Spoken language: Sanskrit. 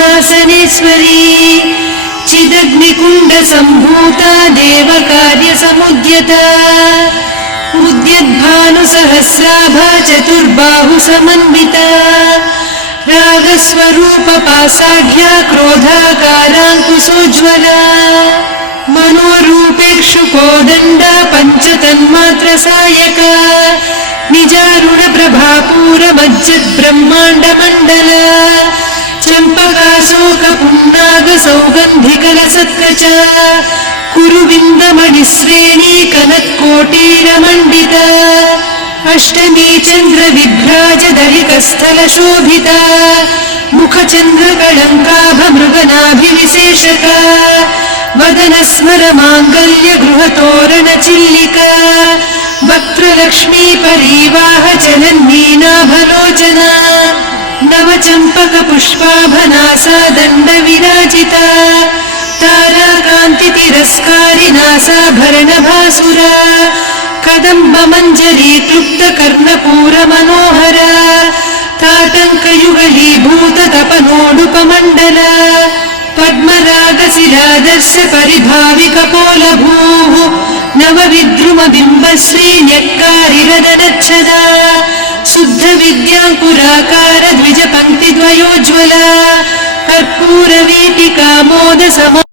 सिंहासनेश्वरी चिदग्निकुण्ड सम्भूता देवकार्यसमुद्यता उद्यद्भानुसहस्राभा चतुर्बाहु समन्विता रागस्वरूपपासाढ्या क्रोधाकाराङ्कुशोज्ज्वला मनोरूपेक्षु कोदण्डा पञ्चतन्मात्रसायका निजारुणप्रभापूरमज्जद्ब्रह्माण्डमण्डला चम्पकाशोकपुन्नागसौगन्धिकलसत्कचा कुरुविन्दमणिश्रेणी कनत्कोटीरमण्डिता अष्टमी चन्द्रविभ्राजदलिकस्थलशोभिता मुखचन्द्रकळङ्काभमृगनाभिविशेषका वदनस्मरमाङ्गल्यगृहतोरणचिल्लिका वक्त्रलक्ष्मी परीवाहचलन्मीनाभलोचना नवचम्पकपुष्पाभनासा दण्डविराजिता ताराकान्तितिरस्कारिनासाभरणभासुरा कदम्बमञ्जरी क्लुप्तकर्णपूरमनोहरा ताटङ्कयुगलीभूततपनोडुपमण्डला पद्मरागशिरादर्श परिभाविकपोलभूः नवविद्रुमबिम्बश्रीन्यक्कारिरदनच्छदा शुद्धविद्याङ्कुराकार द्विजपङ्क्तिद्वयोज्ज्वला कर्पूरवीटिकामोदसम